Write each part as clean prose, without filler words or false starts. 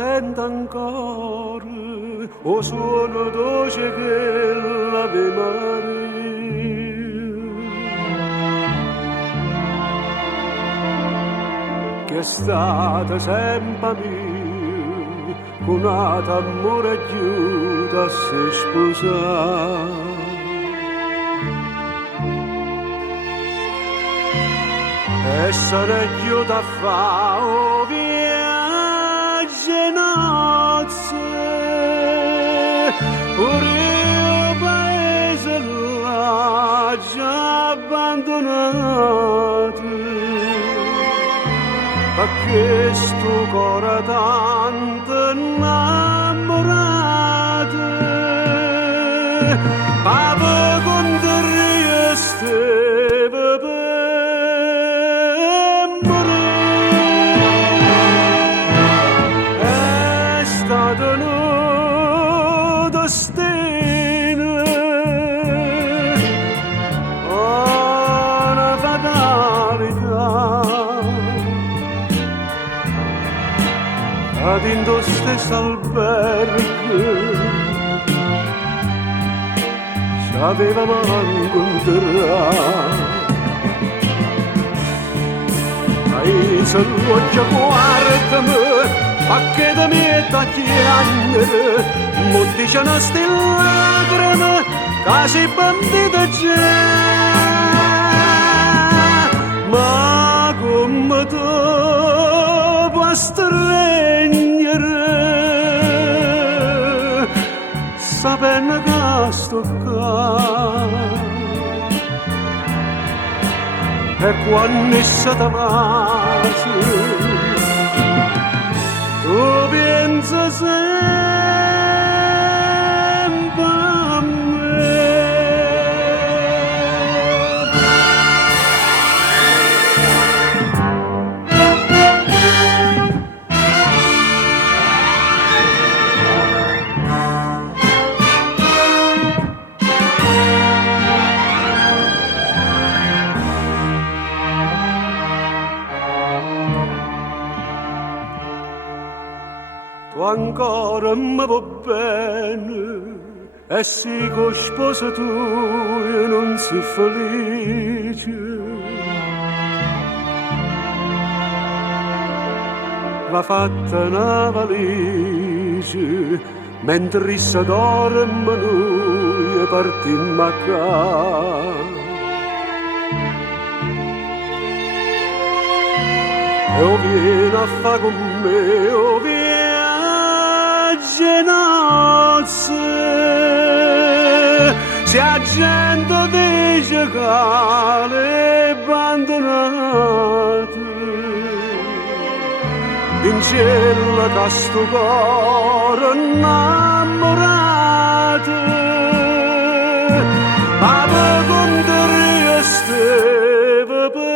sento ancora o suono dolce che l'Ave Maria. Che è stata sempre mia, con amore aiuta a se sposare. E sareggio da fare un viaggio nozze, pure io paese l'ha già abbandonato, perché sto cuore tanto innamorato, papà con te steve per in lo stesso albergo c'avevamo anche un terrazzo. Ai se lo guardami, perché da me t'acchiagnere, mo dicano ste lacrime, che sei bandita già. Ma come tu puoi stregnere, sapendo che sto qua. E quando è stata masi, tu pensi sempre a me. Tu ancora mi va bene, e sì con sposa tu io non sei felice. Va fatta una valigia, mentre si dorme noi partimmo a casa. E o vieni a fa con me, o vieni nozze, se la gente dice che l'hai abbandonato, in cielo che sto cuore innamorato, ma con te steve per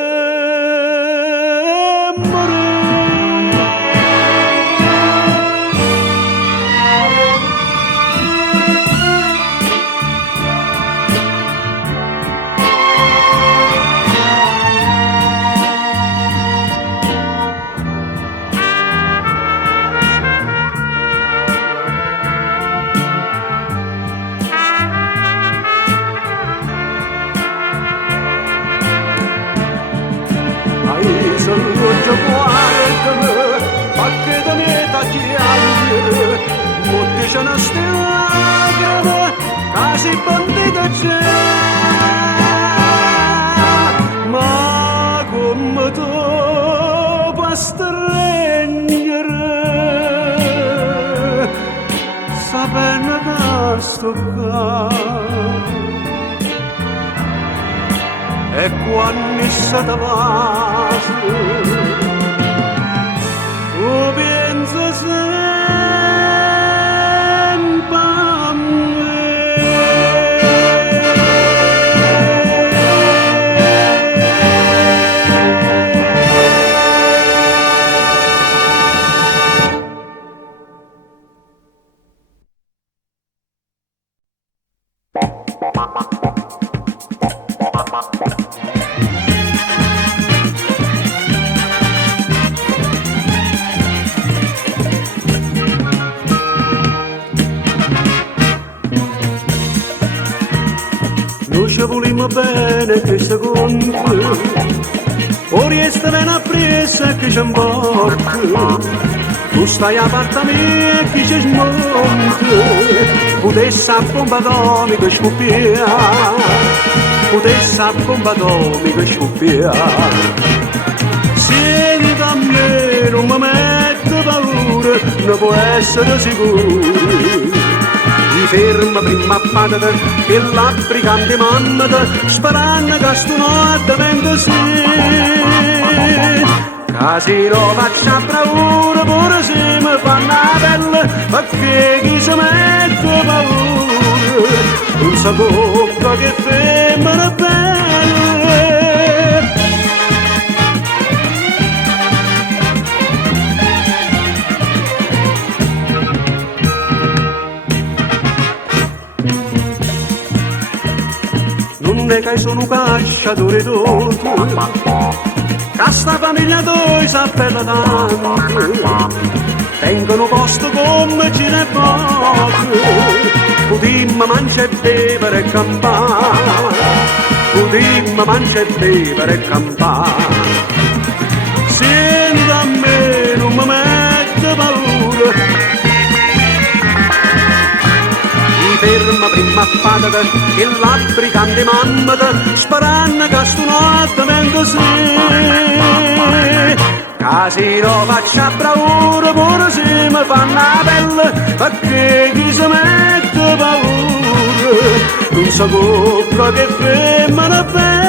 guardami, perché da me t'acchiagnere, mo dicano ste lacrime, che sei bandita già. Ma come tu puoi stregnere, sapendo che sto qua. E quando è stata masi, tu pensi sempre a me. ci volimmo bene che secondo, ora resta una presa che ci importa, tu stai a parte mia e chi ci smonta, potesse a bomba atomica scoppia, potesse a bomba atomica scoppia. Senti a me, non mi metto paura, non può essere sicuro. Mi ferma prima a patata che la brigante mandata, sparando che sto notte vende sì. Casino faccia bravura pure se mi fanno la pelle, perché chi si mette paura non sa bocca che femmina belle. Non è che sono un cacciatore d'oro, che sta famiglia tua s'appella tanto, tengono posto come ce ne poco, potimmo mangiare e bere e campare, potimmo mangiare e bere e campare. Senti a me, non mi mette paura, ferma prima a patata che la brigante mammata sparando che sto notte vende sì. Casino faccia bravura pure se mi fanno la pelle, perché chi si mette paura non sa copra che femmina belle.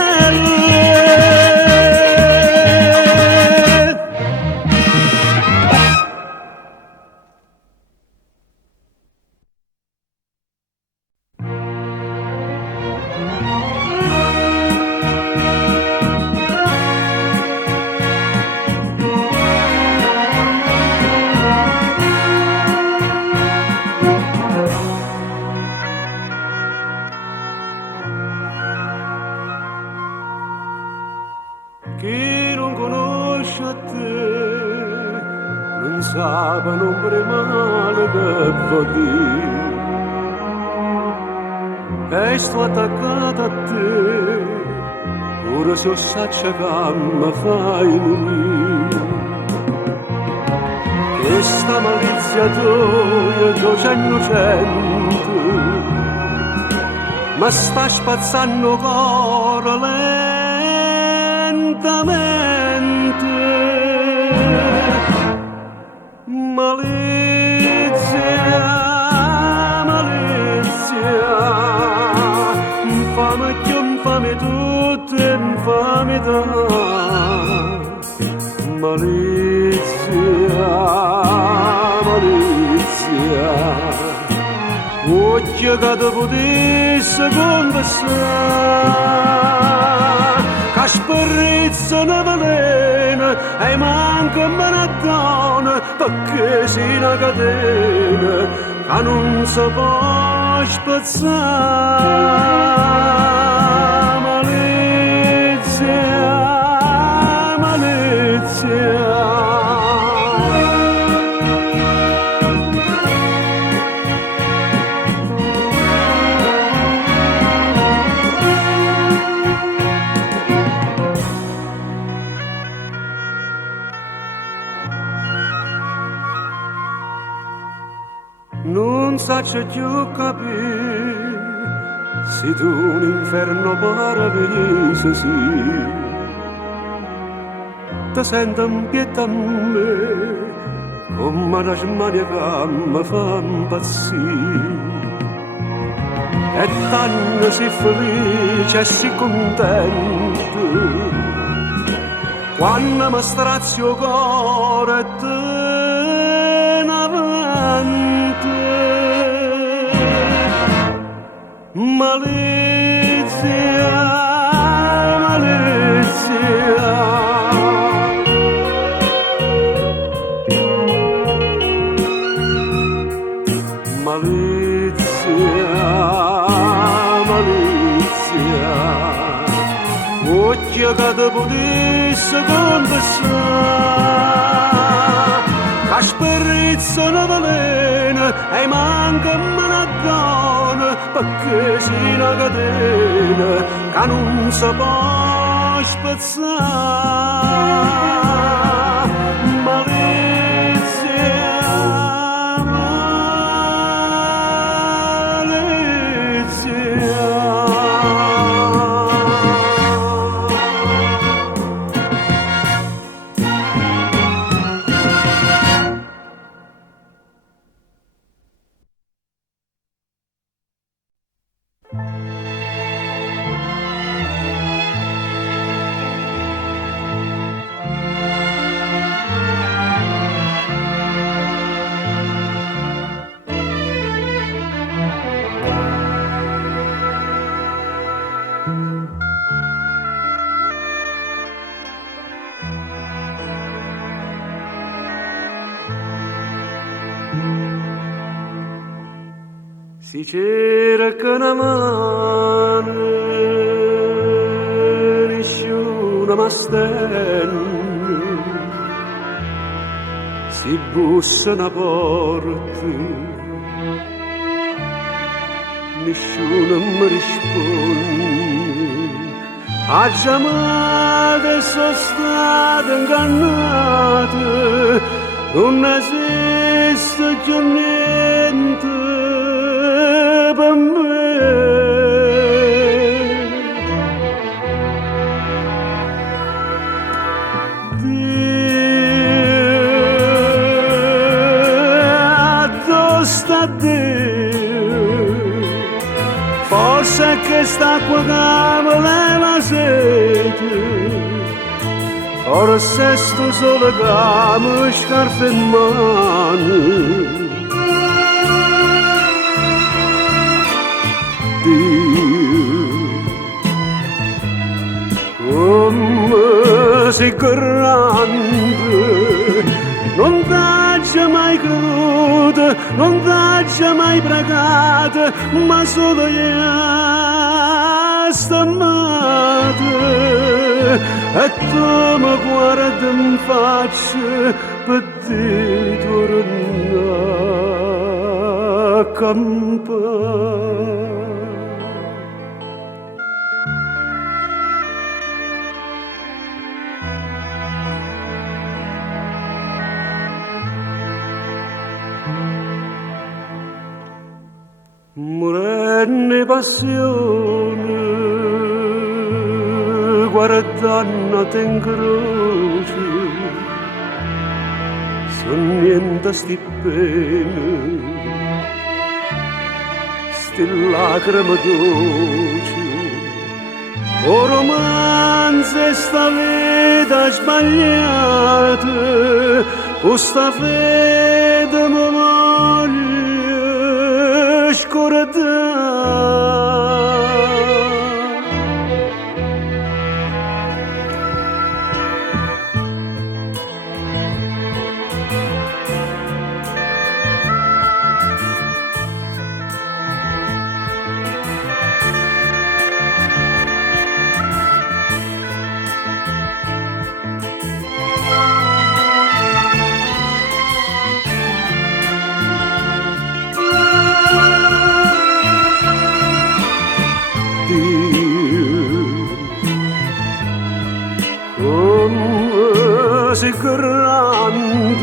Chi non conosce a te non sa per nombre male che vuol dire. E sto attaccato a te, ora so saccia che mi fai morire. Questa malizia tua c'è innocente, ma sta spazzando cuore lentamente. Malizia, malizia, infame che infame tutto, infame da. Malizia, malizia, occhio che ti potesse confessare, che sperrizza una velena e manca una donna, perché sei una catena che non si può spezzare. Malizia, malizia. Non saccio più capire se tu un inferno paradiso sì. Ti sento in pietà a me come una smania che mi fa impazzire. E tanto si felice e si contento quando mi strazio il cuore e te n'avanti. Malizia, malizia, malizia, malizia, occhio che ti potesse confessare, che sperrizza una velena e manca una donna, perché sei una catena che non si può spezzare. Malizia, si cerca una mano, nessuno mi stende, si bussa una porta, nessuno mi risponde. A chiamate sono state ingannate, non esiste più niente per me. Dio, dove sta Dio? Forse che sta qua che mi leva sete, forse sto solo che mi scarpa in mano. Dio, come sei grande, non t'ha mai creduto, non t'ha mai pregato, ma solo io sto amata. E tu mi guardi in faccia per te tornare a campare. Morenne passione, guardando in croce, sognando sti pene, sti lacrime dolci, o romanzo sta vita sbagliata, questa fede mi voglio scordare. Sei grande,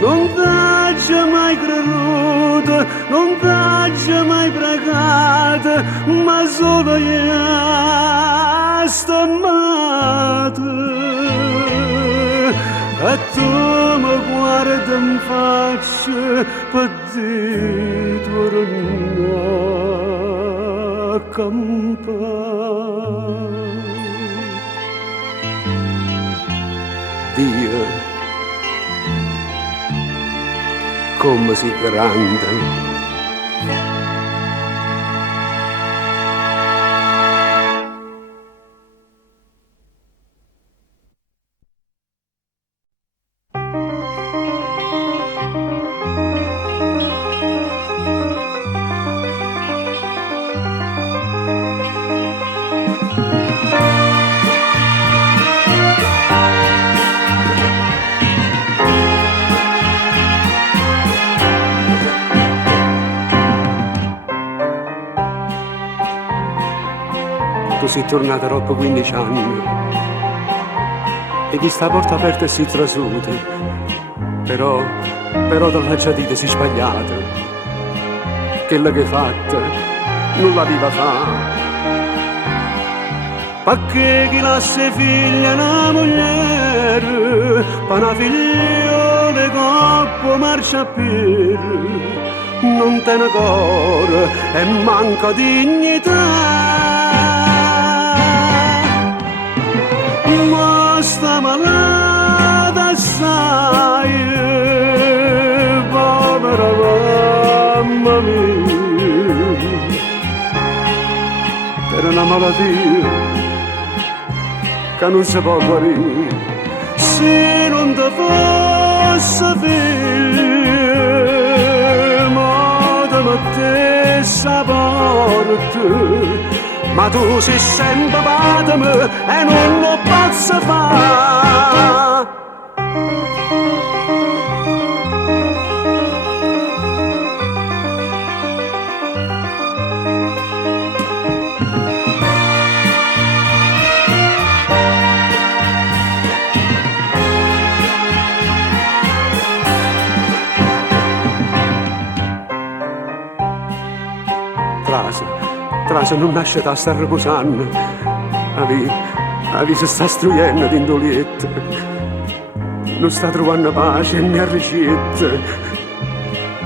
non t'ha mai creduto, non t'ha mai pregato, ma solo io sto amata. E tu mi guardi in faccia per te tornare a campare. Dio, come sei grande. tu sei tornata dopo 15 anni e chi sta porta aperta e si trasuta, però dalla giadita si sbagliata, quella che hai fatto non la viva fa. Perché chi lascia figlia una moglie, per una figliola che marcia più, non tiene cuore e manca dignità. Ma sta malata assai, povera mamma mia, per una malattia che non si può guarire. Se non ti fosse figlio, ma ti mettessi a porta, ma tu sei sempre patemi e non lo posso fare. Trasa non nasce da sta riposando, la vita sta struendo d'indolietta, non sta trovando pace e mia ricetta,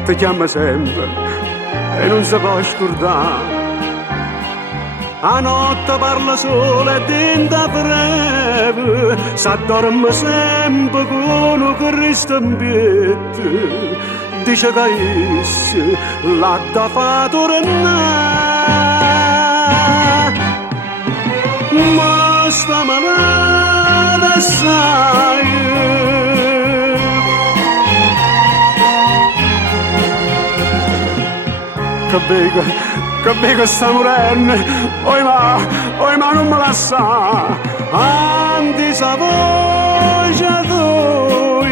ti chiama sempre e non si può scordare. A notte parla sola e dentro breve, s'addorme sempre con un Cristo in piedi, dice che esse l'ha da fa tornare. Ma sta malata assai, che bega sta morendo, oi ma non me la sa, anti sa voce tua,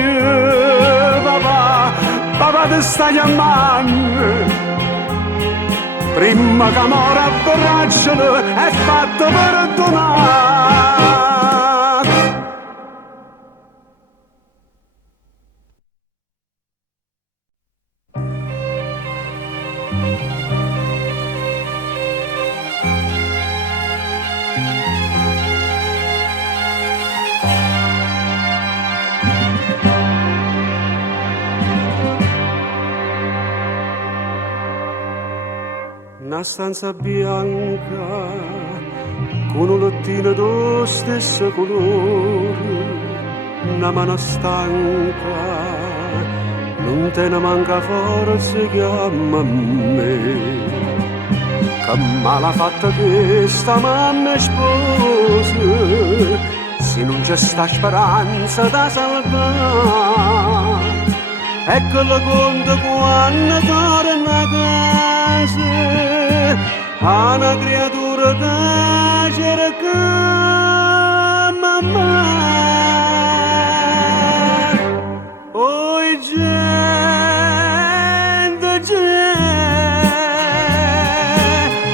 papà ti sta chiamando. Prima che muore abbraccialo è fatto perdonare. Una stanza bianca con un lettino dello stesso colore, una mano stanca, non te ne manca forza che ama me. Che male ha fatto questa mamma e sposa, se non c'è sta speranza da salvare. Ecco la conta quando torna a casa, a una creatura da cerca mamma. Oi gente,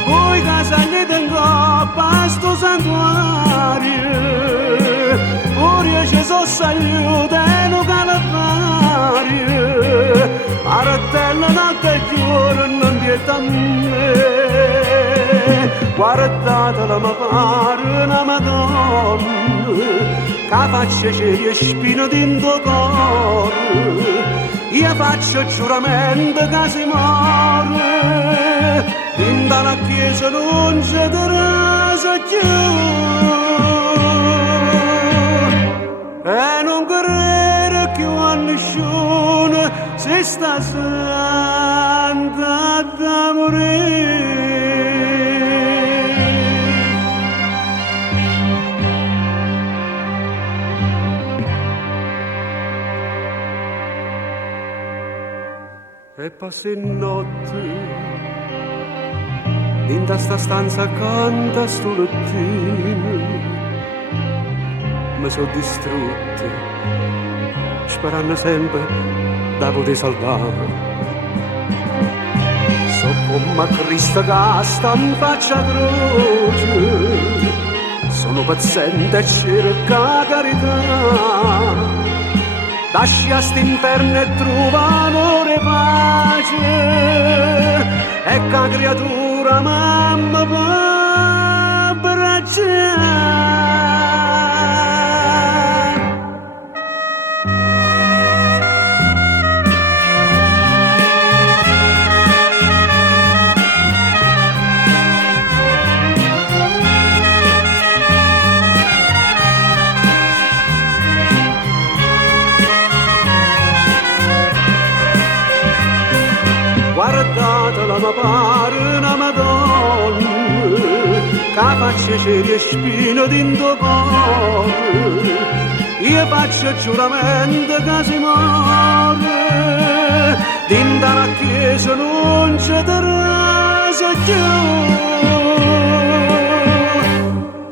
voi casagli in coppa a sto santuario, pure ci sono saluti e non calvario. Artella notte e giorno non vieta a me, guardatela ma pare una madonna, che faccia c'è spino dentro cuore, io faccio giuramento che si muore, in dalla chiesa non c'è terasa più, e non credere più a nessuno, se sta santa da morire. E passi notte in sta stanza accanto a sto lettino, mi sono distrutto, sperando sempre da poter salvare. So come Cristo che sta in faccia croce, sono paziente e cerca carità, lascia st'inferno e trova amore e pace, e che creatura mamma va abbracciare. Guardatela, ma pare una Madonna, che faccia seria e spina d'into cuore. Io faccio giuramento che si muore, dinto alla chiesa non c'è teresa più.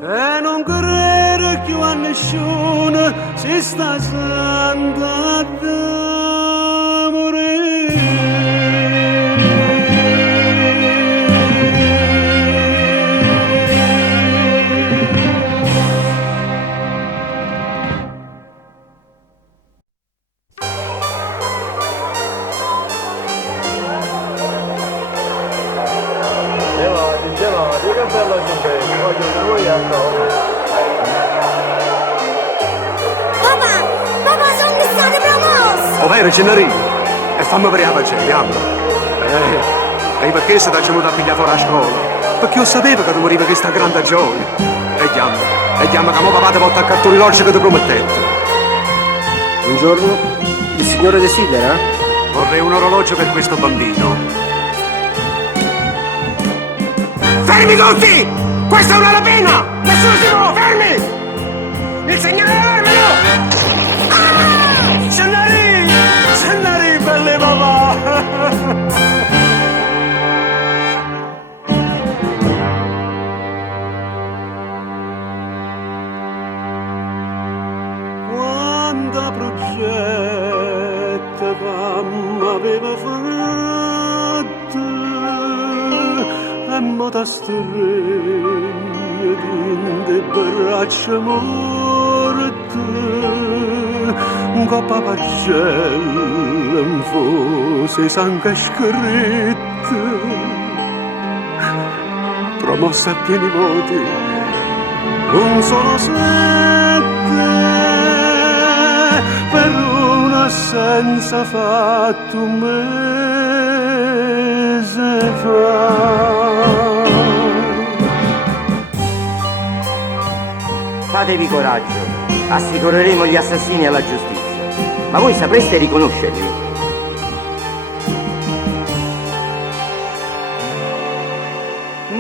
E non credere più a nessuno, si sta santa da morire. Ovvero Gennarino, e fammi vedere la pace, andiamo. E perché sei venuto a pigliare fuori a scuola? Perché io sapevo che tu morivi questa grande gioia. E chiama che mo papà ti porta a cartone l'orologio che ti promettete. Buongiorno, il signore desidera? Vorrei un orologio per questo bambino. Fermi tutti! Questa è una rapina! Nessuno si muove, fermi! Il signore fermelo! Gennarino, belle papà! Quanta progetta mamma aveva fatto, e mo da stregno di braccia morte, un coppa pagella in fosse sangue scritto, promossa a pieni voti, un solo sette, per un'assenza fatto un mese fa. Fatevi coraggio, assicureremo gli assassini alla giustizia. Ma voi sapreste riconoscerli?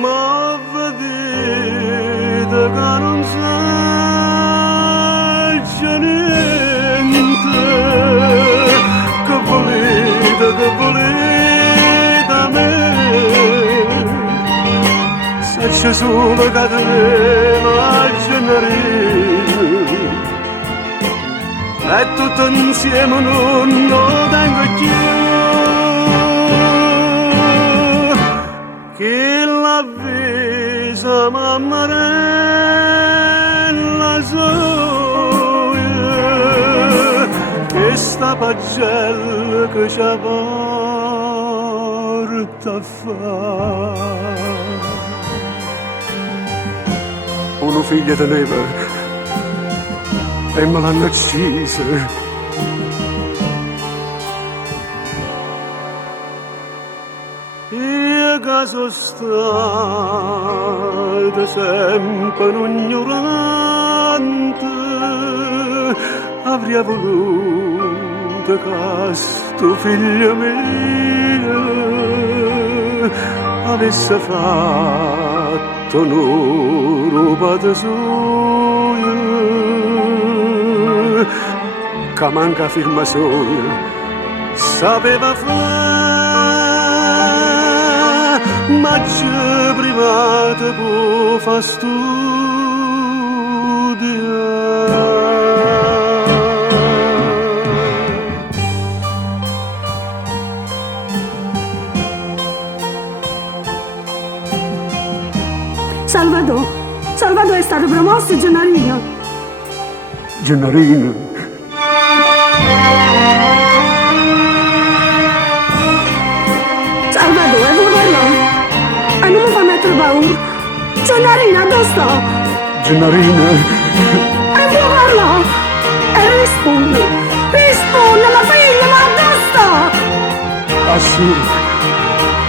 Ma vedete che non c'è niente, che volete a me, se c'è solo che la Gennarino, e tutto insieme non lo tengo più, che l'avvisa mammarella soia, che sta pagella che ci porta a fare. Uno figlio teneva e me l'hanno uccisa. Io che sono stata sempre un ignorante, avrei voluto che sto figlio mio avesse fatto un'oro padre suo, che manca firma sua, sapeva fare, ma c'è privata può fa studiare. Salvador è stato promosso Gennarino. Gennarino. Salvador, vuoi parlare? E non mi fa mettere paura. Gennarino, dove sta? Gennarino. E vuoi parlare? E rispondi, ma figlia, ma dove sta?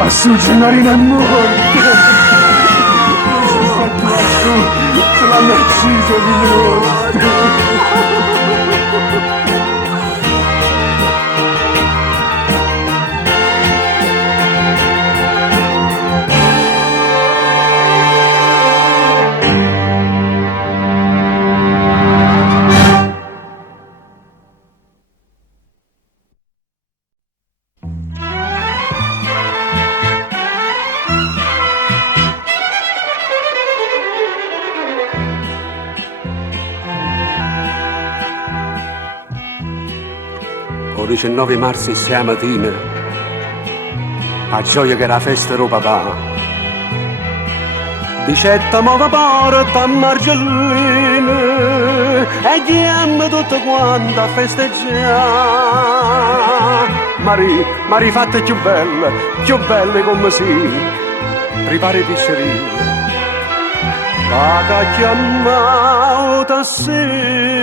Assù, Gennarino è morto. Ce l'hanno ucciso, figlio. Il 19 marzo e 6 mattina, a gioia che era la festa del papà. Dicetta muove porta a Margellina e chiama tutto quanto a festeggiare. Mari fatte più belle come si, prepara i piscerini. Vaga chiamata a sé.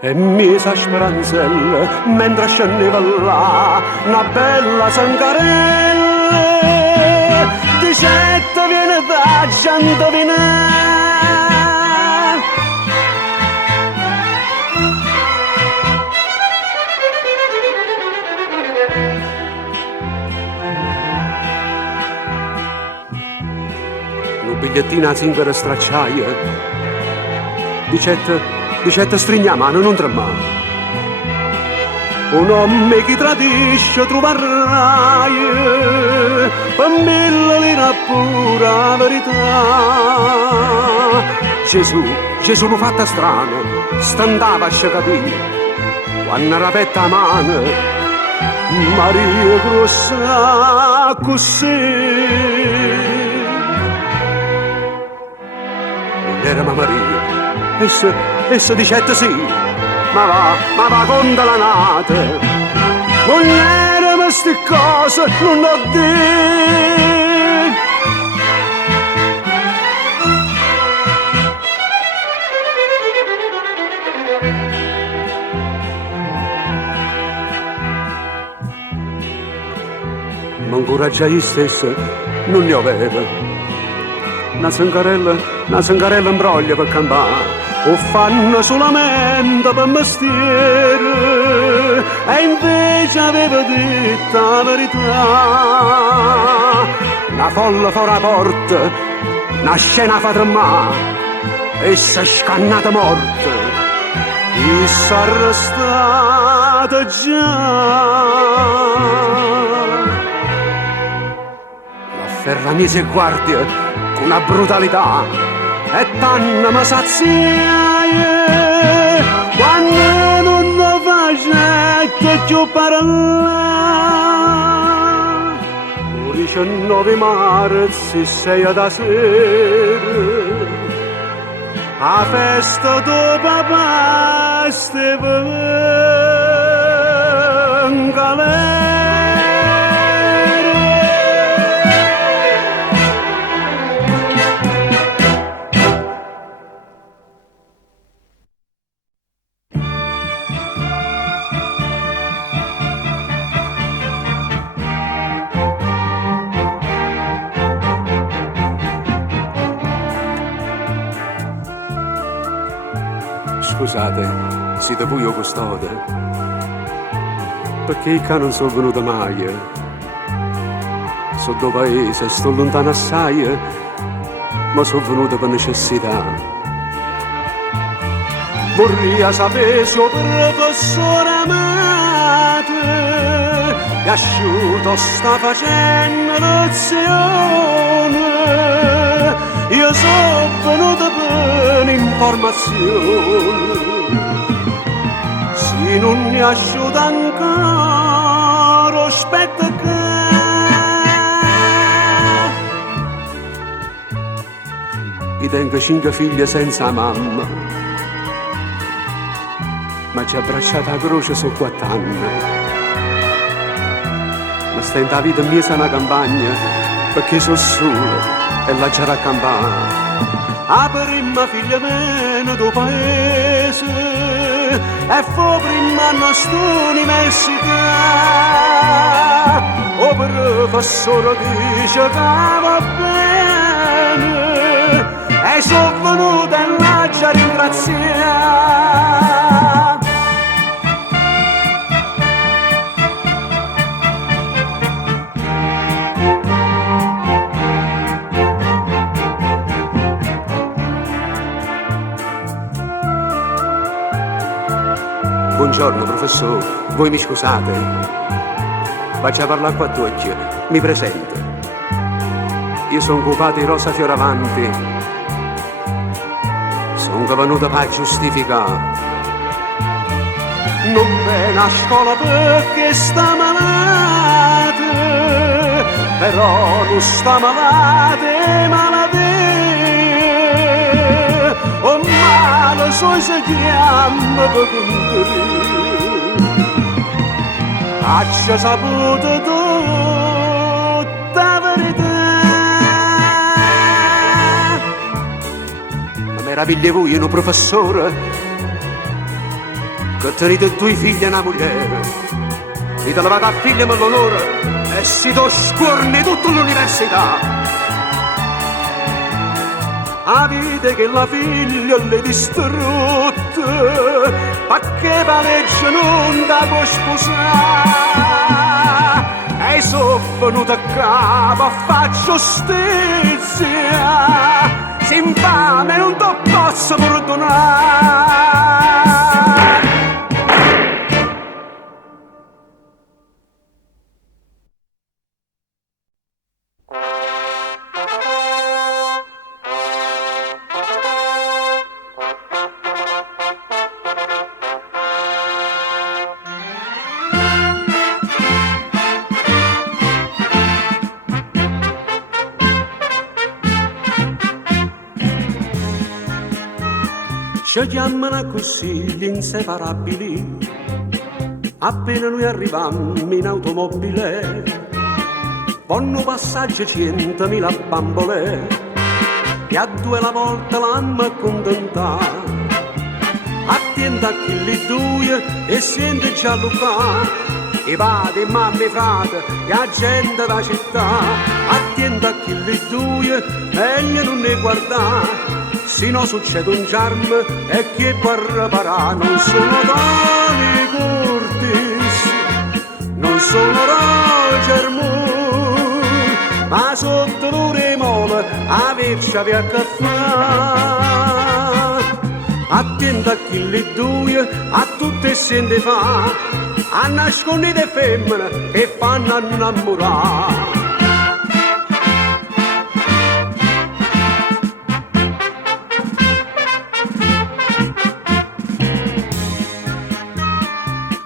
E misa speranzella, mentre scendeva là, una bella sangarella, dicetta viene da Giandovinà. Un bigliettino a 5 stracciaia, dicetta stringa la mano, non tremare. Un uomo che tradisce troverai, per 1000 lire pura verità. Gesù l'ha fatta strana, st'andava a capire, quando era petta a mano, Maria grossa così. Non era Maria, essa dicette sì, ma va conta la nata. Mogliere ma sti cose non ho detto. Ma incoraggia io stessa, non ne aveva. Una sangarella imbroglia per campare. O fanno solamente per mestiere e invece aveva detto la verità. Una folla fuori la porta, una scena fa tremare e s'è scannata morta e s'è arrestata già. La ferra mise guardia con una brutalità e tanto mi saziaie quando non lo facette più parlare. Il 19 marzo, 6 da sera, a festa do papà stava in galera. Scusate, siete voi o custode? Perché qua non sono venuto mai. Sono do paese, sto lontano assai, ma sono venuto per necessità. Vorrei sapere se il professore amato e asciutto sta facendo lezione. Io sono venuto per un'informazione. Se non mi asciutta ancora, aspetta che tengo 5 figlie senza mamma, ma ci ha abbracciato a croce su 4 anni. Ma stenta la vita mia sa una campagna, perché sono solo e la c'era a campana. A prima figlia meno do paese e fu prima nostra università. O professore dice che va bene e sono venuta e la già ringraziare. Buongiorno professore, voi mi scusate? Faccio a parlare qua a tutti, mi presento. Io sono Cupati Rosa Fioravanti, sono venuto per giustificare. Non viene a scuola perché sta malato, però non sta malato, è malato. Oh male, so se chiama per contarì. Faccia saputo tutta la verità. Ma meraviglia voi, un professore, che tenete 2 figli e una moglie. Vi levate a figlia per l'onore e si do scorne tutta l'università. A vita che la figlia le distrutte, perché pareggia non da può sposare. E sono venuto a capo a fare giustizia, si infame non ti posso perdonare. Ci chiamano così gli inseparabili, appena noi arriviamo in automobile, vanno passaggio 100.000 bambole, e a 2 la volta l'hanno accontentata. Attenta a chi li 2 e sente già lo fa, e padre, mamma e frate, e la gente da città. Attenta a chi li 2 e non ne guarda, se no succede un charme e chi può riparare. Non sono Tony Curtis, non sono Roger Moore, ma sotto l'ore mole a vercia per caffè. Attenta a chi li 2 a tutte sente fa, a nascondere femmine che fanno innamorare.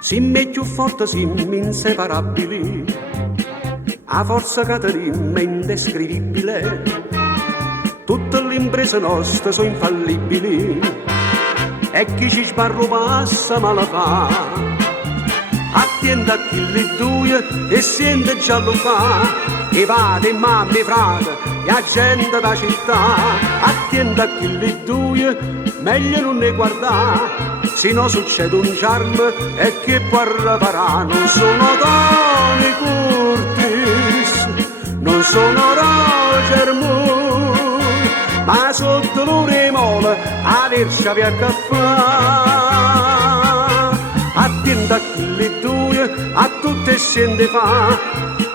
Si me più forte siamo inseparabili, a forza Caterina è indescrivibile, tutte le imprese nostre sono infallibili, e chi ci sbarro passa ma la fa. Attenta a chi li 2 e sente già lo fa, e padre, mamma e frate, e la gente da città. Attenta a chi li 2, meglio non ne guardare, se no succede un charme e chi può riparare. Non sono Tony Curtis, non sono Roger Moore, ma sotto l'ore mole a vercia per caffè. Attenta a chi li 2 a tutte sente fa,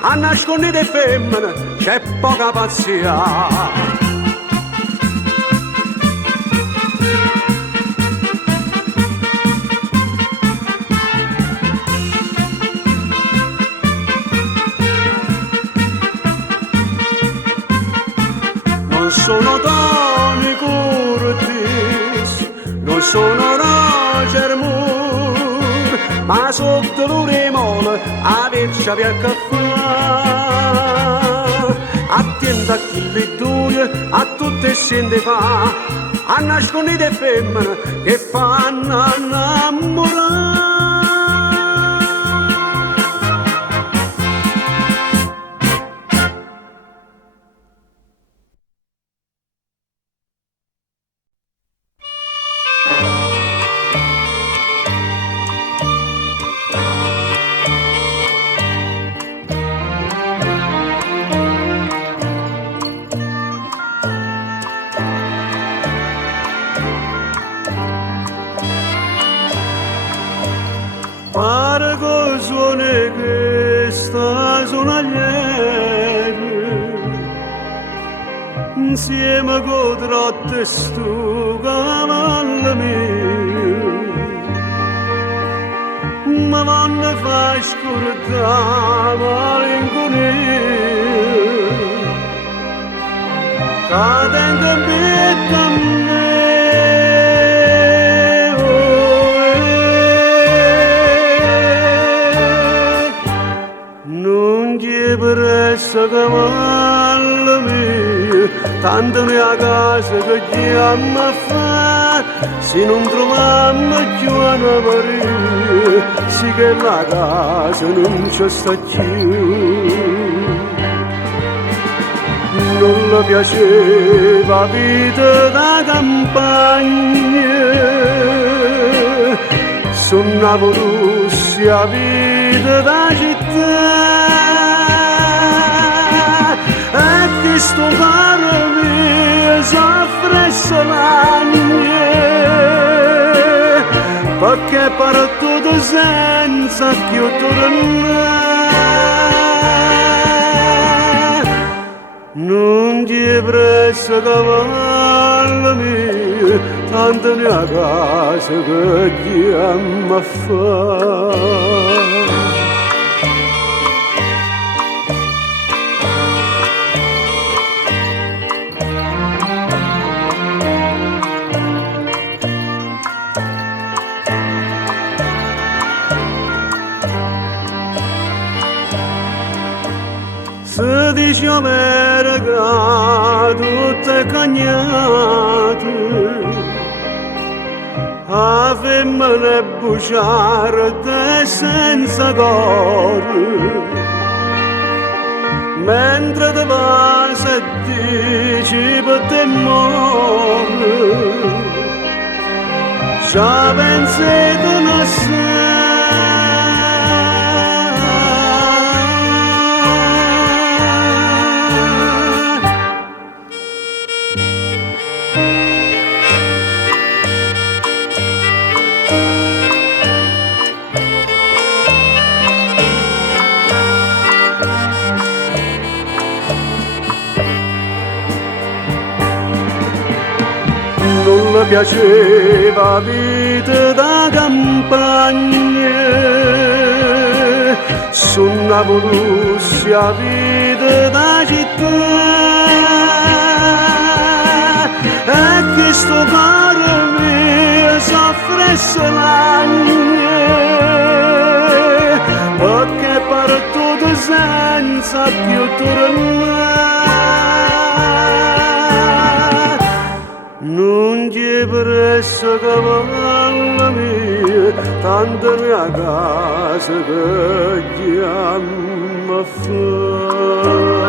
a nascondere femmine c'è poca pazzia. Non sono Tony Curtis, non sono Roger Moore, ma sotto l'ore mole a vercia per caffè. Attenta a chi li 2 a tutte che sente fa, a nascondere femmine che fanno innamorare. Pare che suoni questa sonagliere insieme con trotte sto cavallo mio ma vanno fa scordare malinconia che tengo in vita a me. Presso cavallo mio, tanto mia casa che chiama a fare, se non troviamo più una Maria, sì che la casa non ci sta più. Non le piaceva la vita da campagna, suonavo Russia la vita da città. Sto caro mio soffre solagna perché parto senza più tornare non ti presso cavallo mio tanto mia casa che chiama a fare. Se dice verga tutte cagnate, a femmine buciarte senza cuore, mentre te vas e dici per te muore, già pensate non sei. Mi piaceva vita da campagna, suonavo Russia vita da città, e che sto caro mio soffre solagna, perché parto senza più tornare. Non ti presso cavallo mio, tanto mia casa che chiama a fare.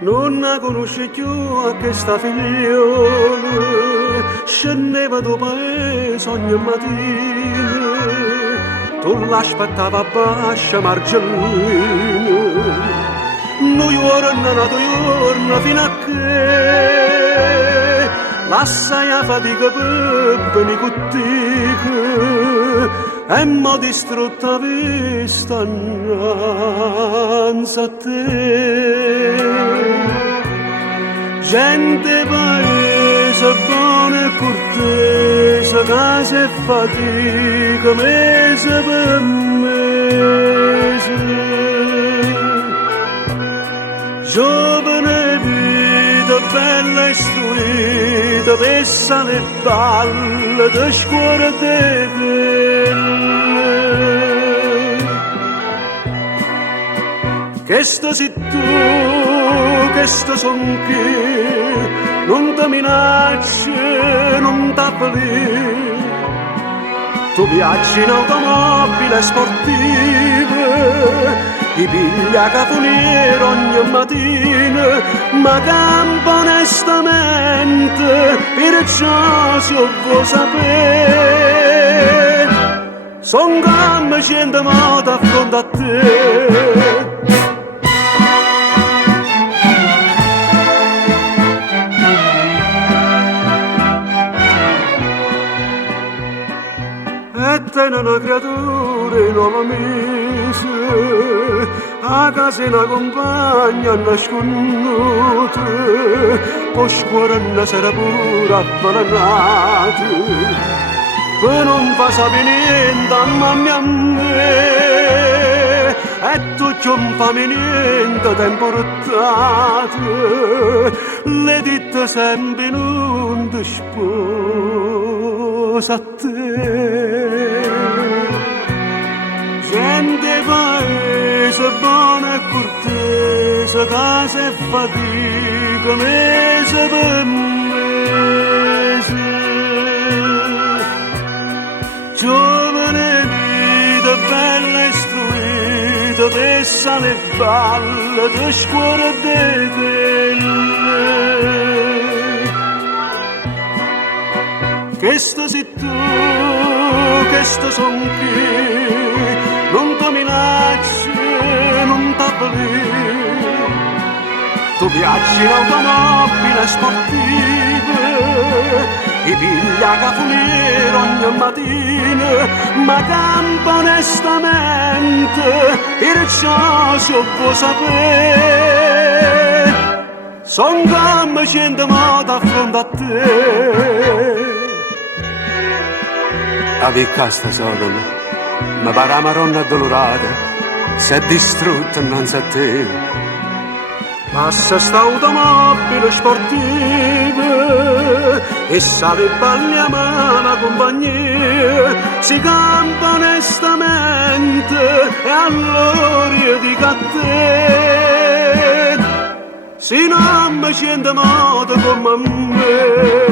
Non la conosce più a questa figliola, scendeva dopo paese ogni mattina, tu l'aspettava a bascia margellina, noi ora non nato giorno fino a che, l'assai a fatica per venire con te, e m'ho distrutta vista innanzi a te. Gente paese buona e cortese, se casa e fatica mese per mese. Giovane vita bella istruita, pessa le balle di scuola di quelle. Questo sei tu, questo son chi, non ti minacci, non t'appelli. Tu viaggi in automobile sportive, ti piglia caponiere ogni mattina, ma campa onestamente, perciò se vuoi sapere, son come 100 modi affronto a te. E te una creatura in nuova mese, a casa una compagna nasconduta, poi scuola sarà pure avvelenata, che non fa sapere niente a mamma a me, e tu non fa niente tempo rottato, le dita sempre non ti sposa a te. Gente paese buona e cortese, casa e fatica mese per mese. Giovane vita bella istruita, pessa le balle di scuola di quelle. Questo sei tu, questo son qui, non ti minacci, non t'appelli. Tu viaggi in automobile sportive, ti piglia caponiere ogni mattina, ma campa onestamente, perciò se vuoi sapere, son come 100 modi affronto a te. A vicasta sono, ma para maronna addolorata, si è distrutta innanzi a te. Passa sta automobile sportiva e sale balli a mano compagnia, si campa onestamente e allora io dico a te, si non mi sente modo come a me.